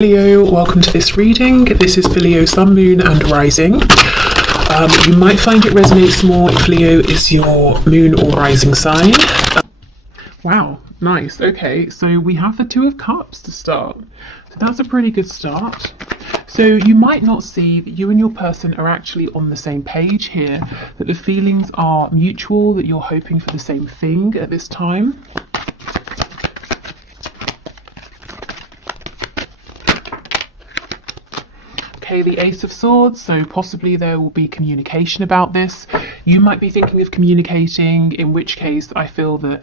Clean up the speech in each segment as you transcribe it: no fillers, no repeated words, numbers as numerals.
Leo, welcome to this reading. This is for Leo, Sun, Moon and Rising. You might find it resonates more if Leo is your moon or rising sign. Wow, nice. Okay, so we have the Two of Cups to start. So that's a pretty good start. So you might not see that you and your person are actually on the same page here, that the feelings are mutual, that you're hoping for the same thing at this time. Okay, the Ace of Swords, so possibly there will be communication about this. You might be thinking of communicating, in which case I feel that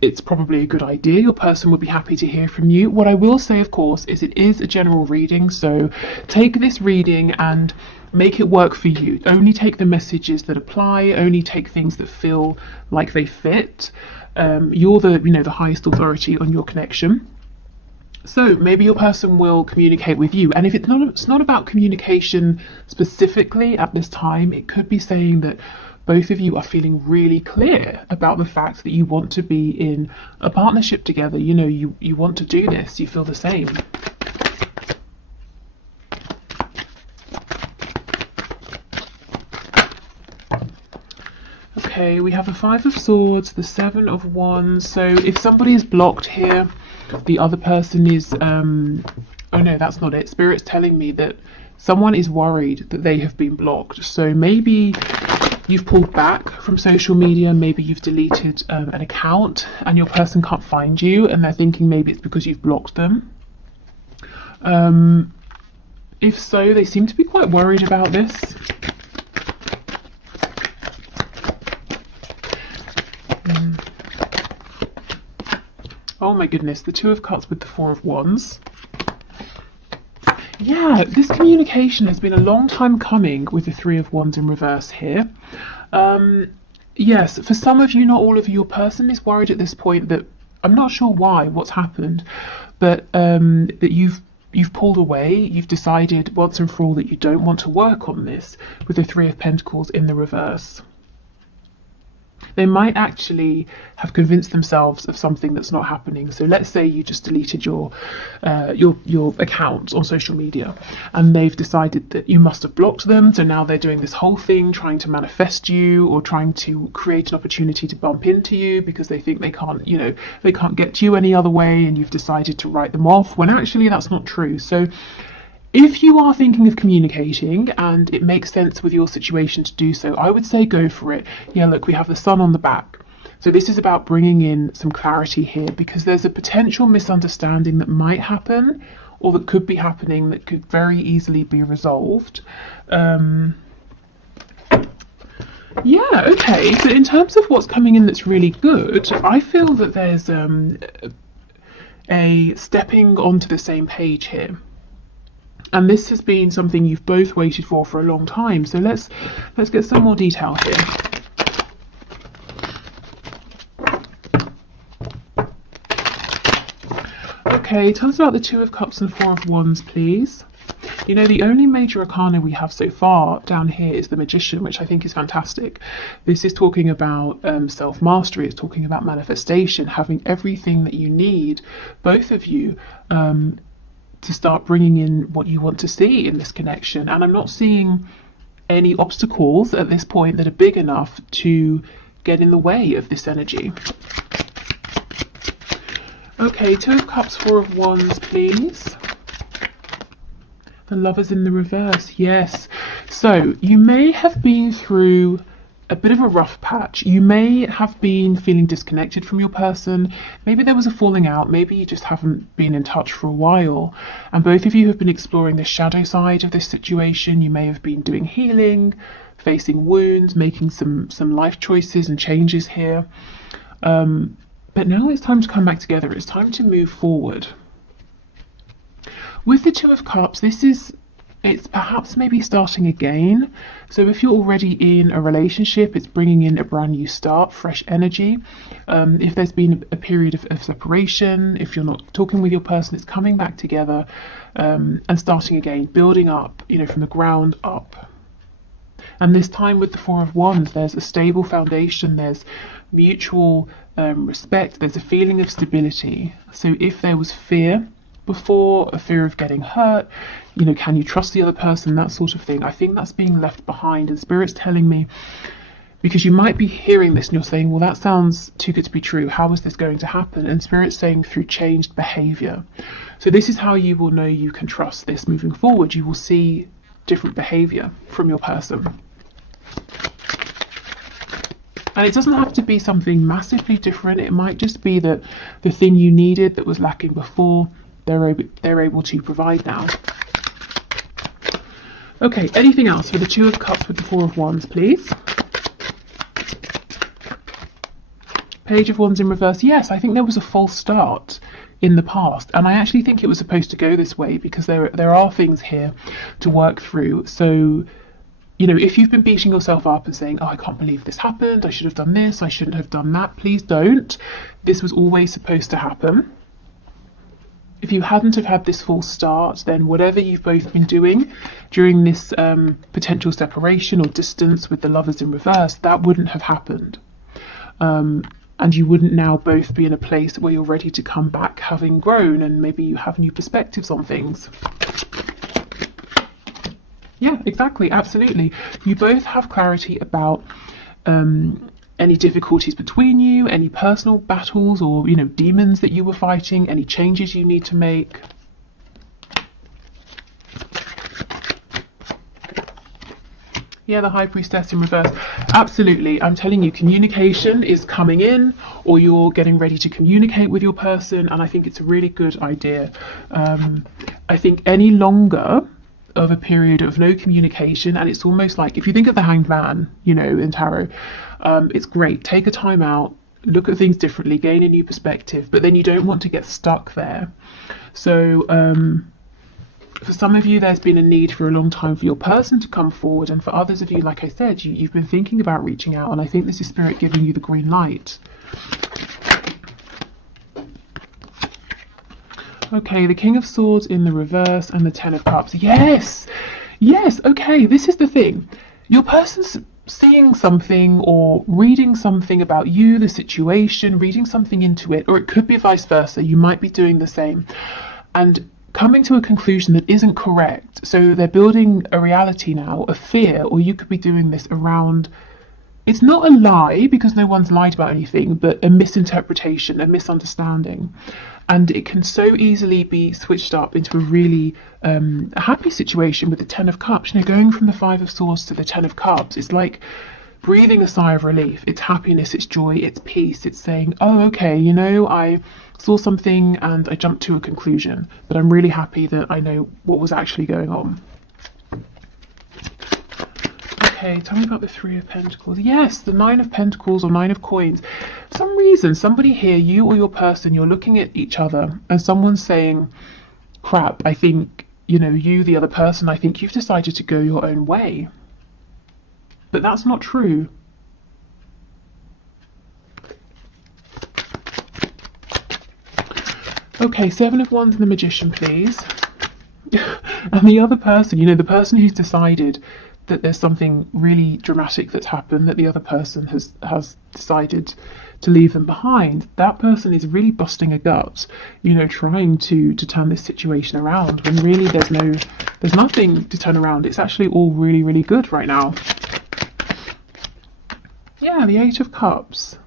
it's probably a good idea. Your person would be happy to hear from you. What I will say, of course, is it is a general reading, so take this reading and make it work for you. Only take the messages that apply, only take things that feel like they fit. You're the highest authority on your connection. So maybe your person will communicate with you, and if it's not about communication specifically at this time, it could be saying that both of you are feeling really clear about the fact that you want to be in a partnership together. You want to do this, you feel the same. Okay, we have the Five of Swords, the Seven of Wands. So if somebody is blocked here, the other person is oh no, that's not it. Spirit's telling me that someone is worried that they have been blocked. So maybe you've pulled back from social media, maybe you've deleted an account and your person can't find you and they're thinking maybe it's because you've blocked them. If so, they seem to be quite worried about this. Oh my goodness, the Two of Cups with the Four of Wands. Yeah, this communication has been a long time coming with the Three of Wands in reverse here. Yes, for some of you, not all of you, your person is worried at this point that, I'm not sure what's happened, but that you've pulled away, you've decided once and for all that you don't want to work on this with the Three of Pentacles in the reverse. They might actually have convinced themselves of something that's not happening. So let's say you just deleted your account on social media and they've decided that you must have blocked them. So now they're doing this whole thing trying to manifest you or trying to create an opportunity to bump into you because they think they can't get to you any other way, and you've decided to write them off when actually that's not true. So if you are thinking of communicating and it makes sense with your situation to do so, I would say go for it. Yeah, look, we have the Sun on the back. So this is about bringing in some clarity here because there's a potential misunderstanding that might happen or that could be happening that could very easily be resolved. Yeah, okay. So in terms of what's coming in that's really good, I feel that there's a stepping onto the same page here. And this has been something you've both waited for a long time. So let's get some more detail here. Okay, tell us about the Two of Cups and Four of Wands, please. The only major arcana we have so far down here is the Magician, which I think is fantastic. This is talking about self-mastery. It's talking about manifestation, having everything that you need, both of you, to start bringing in what you want to see in this connection. And I'm not seeing any obstacles at this point that are big enough to get in the way of this energy. Okay, Two of Cups, Four of Wands, please. The Lovers in the reverse, yes. So you may have been through a bit of a rough patch. You may have been feeling disconnected from your person. Maybe there was a falling out. Maybe you just haven't been in touch for a while. And both of you have been exploring the shadow side of this situation. You may have been doing healing, facing wounds, making some life choices and changes here. But now it's time to come back together. It's time to move forward. With the Two of Cups, it's perhaps maybe starting again. So if you're already in a relationship, it's bringing in a brand new start, fresh energy. If there's been a period of separation, if you're not talking with your person, it's coming back together and starting again, building up, from the ground up. And this time with the Four of Wands, there's a stable foundation, there's mutual respect, there's a feeling of stability. So if there was fear before, a fear of getting hurt, you know, can you trust the other person, that sort of thing. I think that's being left behind, and Spirit's telling me, because you might be hearing this and you're saying, well, that sounds too good to be true, how is this going to happen? And Spirit's saying through changed behavior. So this is how you will know you can trust this moving forward. You will see different behavior from your person. And it doesn't have to be something massively different. It might just be that the thing you needed that was lacking before, they're able to provide now. Okay, anything else for the Two of Cups with the Four of Wands, please? Page of Wands in reverse. Yes, I think there was a false start in the past, and I actually think it was supposed to go this way because there are things here to work through. So, you know, if you've been beating yourself up and saying, oh, I can't believe this happened, I should have done this, I shouldn't have done that, please don't. This was always supposed to happen. If you hadn't have had this false start, then whatever you've both been doing during this potential separation or distance with the Lovers in reverse, that wouldn't have happened. And you wouldn't now both be in a place where you're ready to come back having grown, and maybe you have new perspectives on things. Yeah, exactly, absolutely. You both have clarity about any difficulties between you, any personal battles or, you know, demons that you were fighting, any changes you need to make. Yeah, the High Priestess in reverse. Absolutely. I'm telling you, communication is coming in, or you're getting ready to communicate with your person, and I think it's a really good idea. I think any longer of a period of no communication, and it's almost like, if you think of the Hanged Man, you know, in tarot, it's great. Take a time out, look at things differently, gain a new perspective, but then you don't want to get stuck there. So, for some of you, there's been a need for a long time for your person to come forward, and for others of you, like I said, you've been thinking about reaching out, and I think this is Spirit giving you the green light. Okay, the King of Swords in the reverse and the Ten of Cups. Yes! Yes, okay, this is the thing. Your person's seeing something or reading something about you, the situation, reading something into it, or it could be vice versa. You might be doing the same. And coming to a conclusion that isn't correct. So they're building a reality now, a fear, or you could be doing this around, it's not a lie because no one's lied about anything, but a misinterpretation, a misunderstanding. And it can so easily be switched up into a really a happy situation with the Ten of Cups. You know, going from the Five of Swords to the Ten of Cups, it's like breathing a sigh of relief. It's happiness, it's joy, it's peace. It's saying, oh, okay, you know, I saw something and I jumped to a conclusion, but I'm really happy that I know what was actually going on. Okay, tell me about the Three of Pentacles. Yes, the Nine of Pentacles or Nine of Coins. For some reason, somebody here, you or your person, you're looking at each other and someone's saying, crap, I think, you know, you, the other person, I think you've decided to go your own way. But that's not true. Okay, Seven of Wands and the Magician, please. And the other person, you know, the person who's decided that there's something really dramatic that's happened, that the other person has decided to leave them behind, that person is really busting a gut, you know, trying to turn this situation around, when really there's nothing to turn around. It's actually all really, really good right now. Yeah, the Eight of Cups.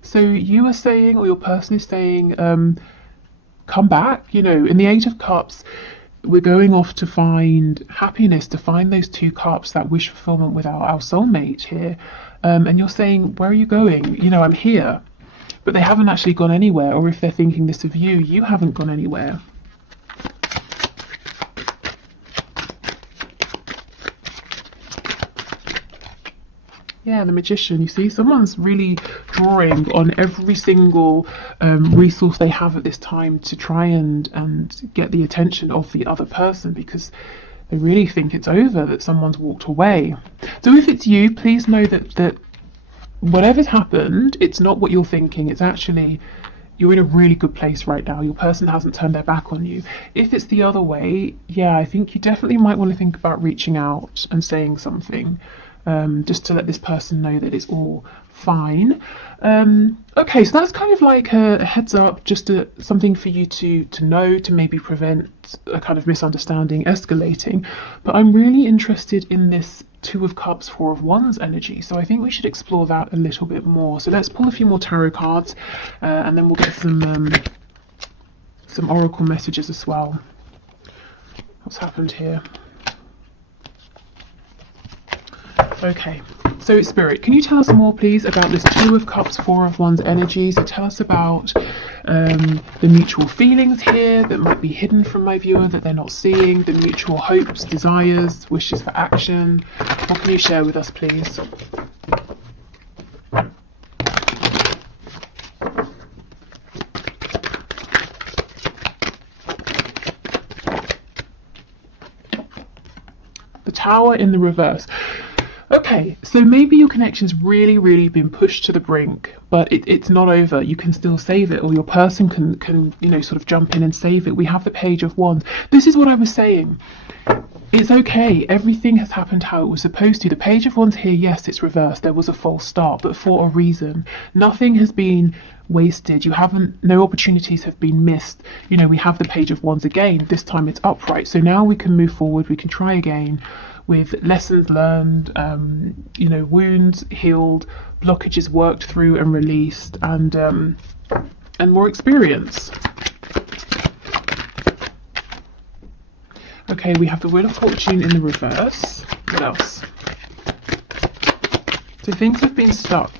So you are saying, or your person is saying, come back, you know, in the Eight of Cups, we're going off to find happiness, to find those two cups, that wish fulfillment with our soulmate here. And you're saying, where are you going? You know, I'm here. But they haven't actually gone anywhere. Or if they're thinking this of you, you haven't gone anywhere. Yeah, the Magician. You see, someone's really drawing on every single resource they have at this time to try and get the attention of the other person, because they really think it's over, that someone's walked away. So if it's you, please know that whatever's happened, it's not what you're thinking. It's actually, you're in a really good place right now. Your person hasn't turned their back on you. If it's the other way, yeah, I think you definitely might want to think about reaching out and saying something. just to let this person know that it's all fine. Okay, so that's kind of like a heads up, just something for you to know, to maybe prevent a kind of misunderstanding escalating. But I'm really interested in this Two of Cups, Four of Wands energy, so I think we should explore that a little bit more. So let's pull a few more tarot cards, and then we'll get some oracle messages as well. What's happened here? Okay, so Spirit, can you tell us more, please, about this Two of Cups, Four of Wands energy? So tell us about the mutual feelings here that might be hidden from my viewer, that they're not seeing, the mutual hopes, desires, wishes for action. What can you share with us, please? The Tower in the reverse. Okay, so maybe your connection's really been pushed to the brink, but it's not over. You can still save it, or your person can sort of jump in and save it. We have the Page of Wands. This is what I was saying. It's okay. Everything has happened how it was supposed to. The Page of Wands here, yes, it's reversed. There was a false start, but for a reason. Nothing has been wasted. No opportunities have been missed. We have the Page of Wands again. This time it's upright. So now we can move forward. We can try again, with lessons learned, wounds healed, blockages worked through and released, and more experience. Okay, we have the Wheel of Fortune in the reverse. What else? So things have been stuck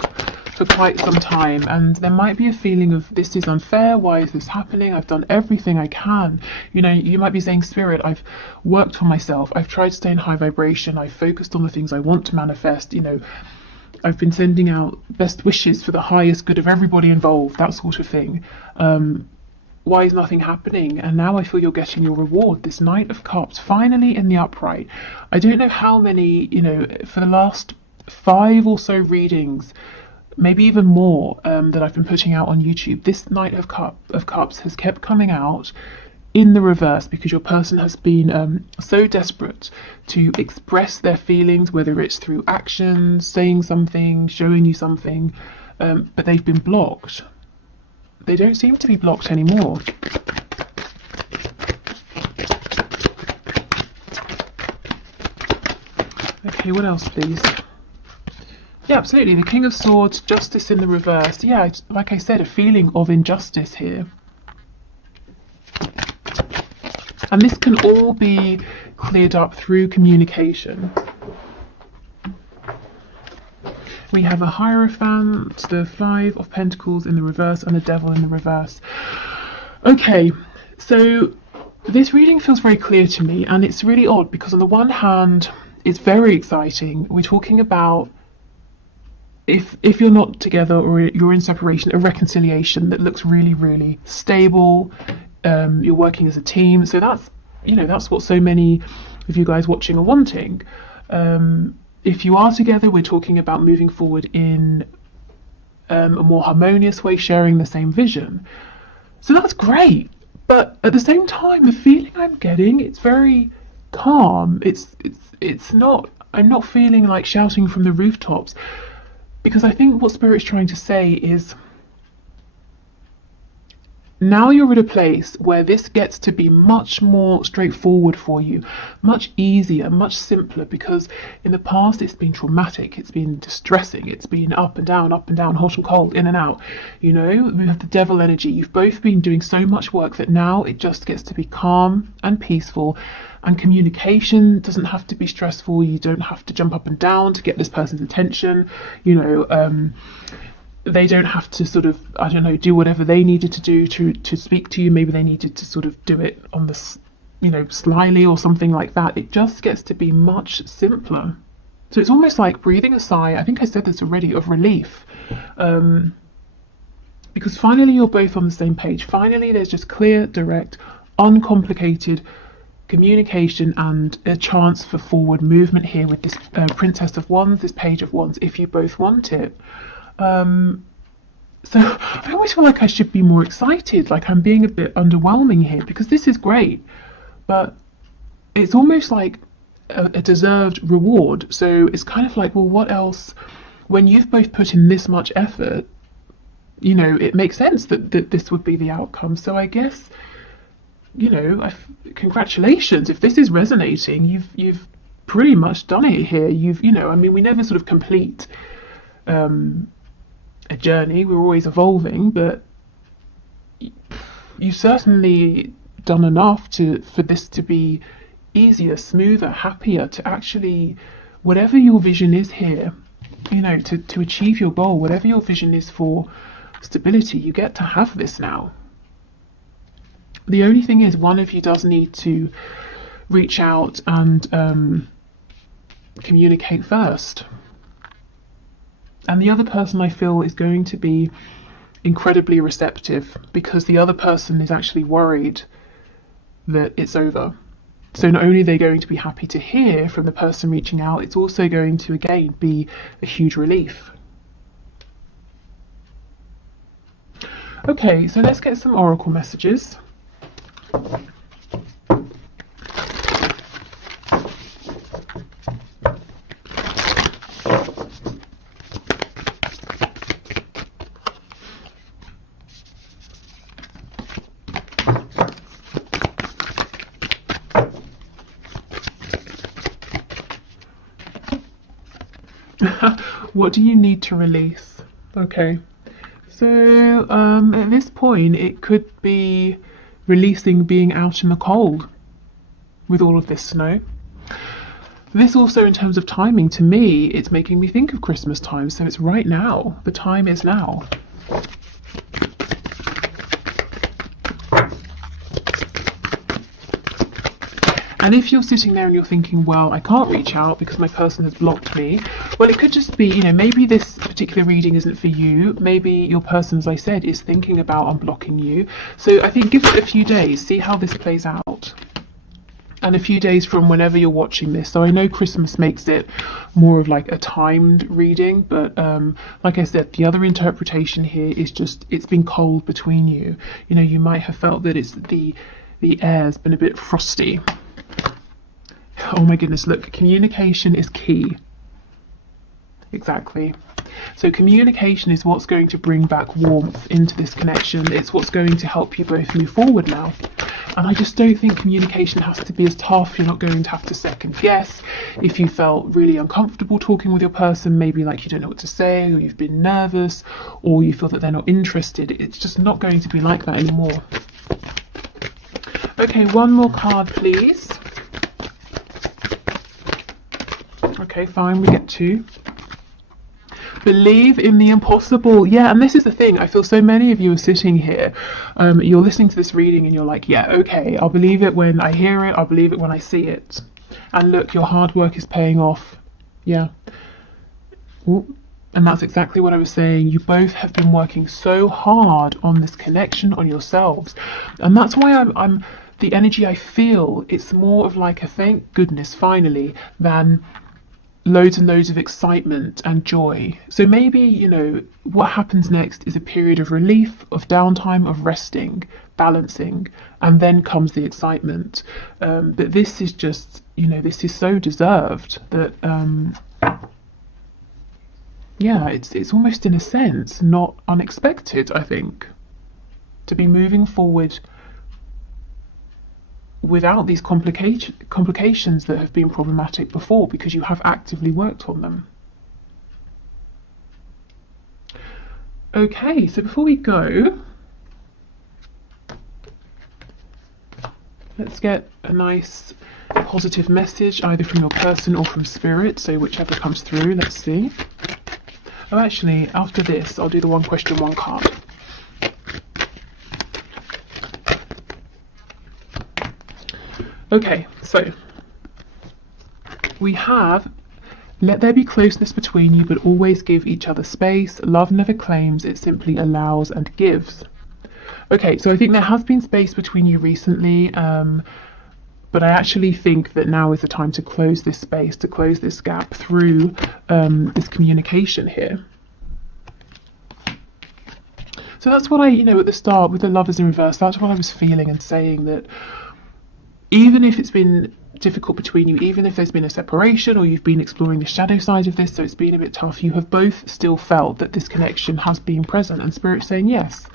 for quite some time, and there might be a feeling of, this is unfair, why is this happening, I've done everything I can. You might be saying, Spirit, I've worked for myself, I've tried to stay in high vibration, I've focused on the things I want to manifest, I've been sending out best wishes for the highest good of everybody involved, that sort of thing. Why is nothing happening? And now I feel you're getting your reward. This Knight of Cups, finally in the upright. I don't know how many, for the last 5 or so readings, maybe even more, that I've been putting out on YouTube, this Knight of Cups has kept coming out in the reverse, because your person has been so desperate to express their feelings, whether it's through actions, saying something, showing you something, but they've been blocked. They don't seem to be blocked anymore. Okay, what else, please? Yeah, absolutely. The King of Swords, Justice in the reverse. Yeah, like I said, a feeling of injustice here. And this can all be cleared up through communication. We have a Hierophant, the Five of Pentacles in the reverse, and the Devil in the reverse. Okay, so this reading feels very clear to me, and it's really odd because on the one hand, it's very exciting. We're talking about, if you're not together or you're in separation, a reconciliation that looks really stable. You're working as a team, so that's what so many of you guys watching are wanting. If you are together, we're talking about moving forward in a more harmonious way, sharing the same vision. So that's great, but at the same time, the feeling I'm getting, it's very calm. It's not. I'm not feeling like shouting from the rooftops, because I think what Spirit's trying to say is, now you're at a place where this gets to be much more straightforward for you, much easier, much simpler, because in the past it's been traumatic, it's been distressing, it's been up and down, hot and cold, in and out. We have the Devil energy. You've both been doing so much work that now it just gets to be calm and peaceful, and communication doesn't have to be stressful. You don't have to jump up and down to get this person's attention. They don't have to sort of, do whatever they needed to do to speak to you. Maybe they needed to sort of do it on the, slyly or something like that. It just gets to be much simpler. So it's almost like breathing a sigh, I think I said this already, of relief. Because finally you're both on the same page. Finally there's just clear, direct, uncomplicated communication and a chance for forward movement here with this Princess of Wands, this Page of Wands, if you both want it. So I always feel like I should be more excited, like I'm being a bit underwhelming here, because this is great, but it's almost like a deserved reward. So it's kind of like, well, what else? When you've both put in this much effort, you know, it makes sense that this would be the outcome. So I guess, you know, congratulations. If this is resonating, you've pretty much done it here. You know, I mean, we never sort of complete a journey. We're always evolving, but you've certainly done enough for this to be easier, smoother, happier, to actually, whatever your vision is here, you know, to achieve your goal, whatever your vision is for stability, you get to have this now. The only thing is, one of you does need to reach out and communicate first. And the other person, I feel, is going to be incredibly receptive, because the other person is actually worried that it's over. So not only are they going to be happy to hear from the person reaching out, it's also going to, again, be a huge relief. Okay, so let's get some oracle messages. What do you need to release? Okay, so at this point it could be releasing being out in the cold with all of this snow. This also, in terms of timing, to me, it's making me think of Christmas time, so it's right now. The time is now. And if you're sitting there and you're thinking, well, I can't reach out because my person has blocked me, well, it could just be, you know, maybe this particular reading isn't for you. Maybe your person, as I said, is thinking about unblocking you. So I think give it a few days, see how this plays out. And a few days from whenever you're watching this. So I know Christmas makes it more of like a timed reading, but like I said, the other interpretation here is just, it's been cold between you. You know, you might have felt that it's the air's been a bit frosty. Oh my goodness, look, communication is key. Exactly. So communication is what's going to bring back warmth into this connection. It's what's going to help you both move forward now. And I just don't think communication has to be as tough. You're not going to have to second guess. If you felt really uncomfortable talking with your person, maybe like you don't know what to say, or you've been nervous, or you feel that they're not interested, it's just not going to be like that anymore. Okay, one more card, please. Okay, fine, we get two. Believe in the impossible. Yeah, and this is the thing. I feel so many of you are sitting here. You're listening to this reading and you're like, yeah, okay, I'll believe it when I hear it. I'll believe it when I see it. And look, your hard work is paying off. Yeah. Ooh. And that's exactly what I was saying. You both have been working so hard on this connection, on yourselves. And that's why I'm the energy I feel, it's more of like a thank goodness finally than loads and loads of excitement and joy. So maybe, you know, what happens next is a period of relief, of downtime, of resting, balancing, and then comes the excitement. But this is just, you know, this is so deserved that, yeah, it's almost in a sense not unexpected, I think, to be moving forward without these complications that have been problematic before, because you have actively worked on them. Okay, so before we go, let's get a nice positive message either from your person or from spirit, so whichever comes through. Let's see. Oh, actually, after this I'll do the one question, one card. Okay, so we have, let there be closeness between you, but always give each other space. Love never claims, it simply allows and gives. Okay, so I think there has been space between you recently, but I actually think that now is the time to close this space, to close this gap through this communication here. So that's what I, you know, at the start with the Lovers in reverse, that's what I was feeling and saying, that even if it's been difficult between you, even if there's been a separation or you've been exploring the shadow side of this, so it's been a bit tough, you have both still felt that this connection has been present, and Spirit's saying yes,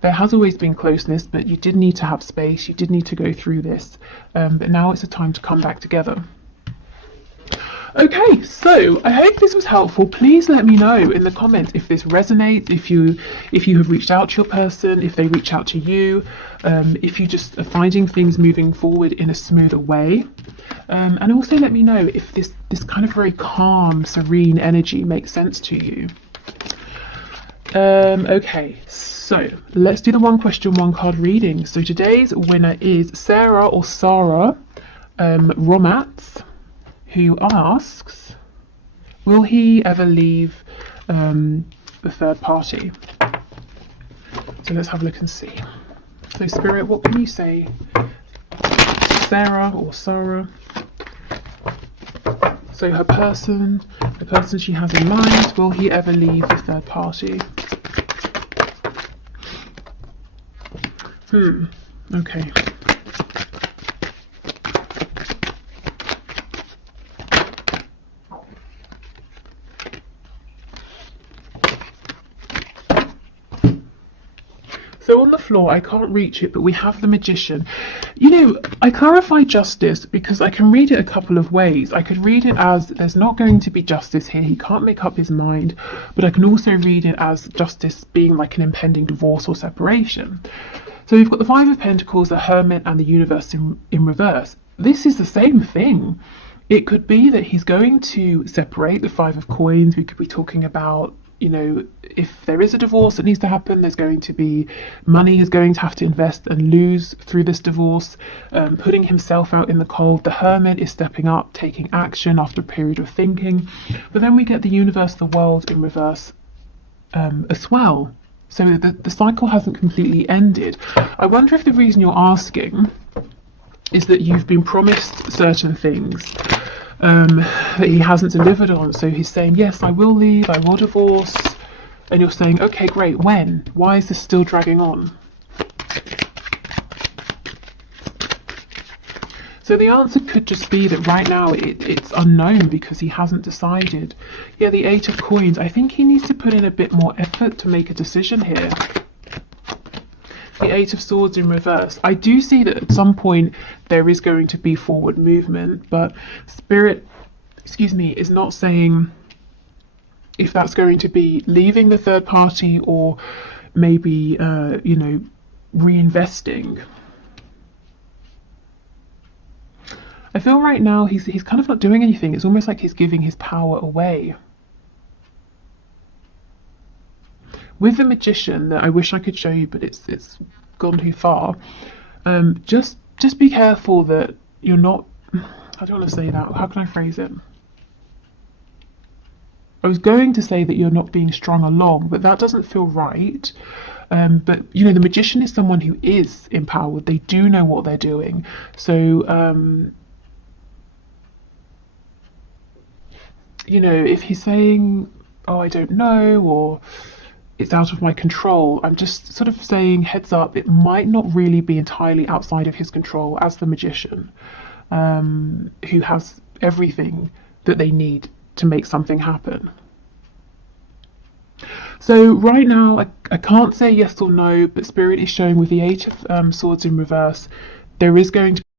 there has always been closeness, but you did need to have space, you did need to go through this, but now it's a time to come back together. Okay, so I hope this was helpful. Please let me know in the comments if this resonates, if you have reached out to your person, if they reach out to you, if you just are finding things moving forward in a smoother way. And also let me know if this kind of very calm, serene energy makes sense to you. Okay, so let's do the one question, one card reading. So today's winner is Sarah or Sarah Romats, who asks, will he ever leave the third party? So let's have a look and see. So Spirit, what can you say? Sarah or Sarah. So her person, the person she has in mind, will he ever leave the third party? Okay. So on the floor, I can't reach it, but we have the Magician. You know, I clarify justice because I can read it a couple of ways. I could read it as there's not going to be justice here, he can't make up his mind, but I can also read it as justice being like an impending divorce or separation. So we've got the Five of Pentacles, the Hermit, and the Universe in reverse. This is the same thing. It could be that he's going to separate. The Five of Coins, we could be talking about, you know, if there is a divorce that needs to happen, there's going to be money he's going to have to invest and lose through this divorce, putting himself out in the cold. The Hermit is stepping up, taking action after a period of thinking. But then we get the Universe, the World in reverse as well. So the cycle hasn't completely ended. I wonder if the reason you're asking is that you've been promised certain things that he hasn't delivered on. So he's saying, yes, I will leave, I will divorce. And you're saying, okay, great, when? Why is this still dragging on? So the answer could just be that right now it's unknown because he hasn't decided. Yeah, the Eight of Coins, I think he needs to put in a bit more effort to make a decision here. The Eight of Swords in reverse. I do see that at some point there is going to be forward movement, but Spirit, is not saying if that's going to be leaving the third party or maybe, reinvesting. I feel right now he's kind of not doing anything. It's almost like he's giving his power away. With the Magician, that I wish I could show you, but it's gone too far. Just be careful that you're not. I don't want to say that. How can I phrase it? I was going to say that you're not being strung along, but that doesn't feel right. But you know, the Magician is someone who is empowered. They do know what they're doing. So you know, if he's saying, "Oh, I don't know," or "It's out of my control," I'm just sort of saying, heads up, it might not really be entirely outside of his control as the Magician, who has everything that they need to make something happen. So right now, I can't say yes or no, but Spirit is showing with the Eight of Swords in reverse, there is going to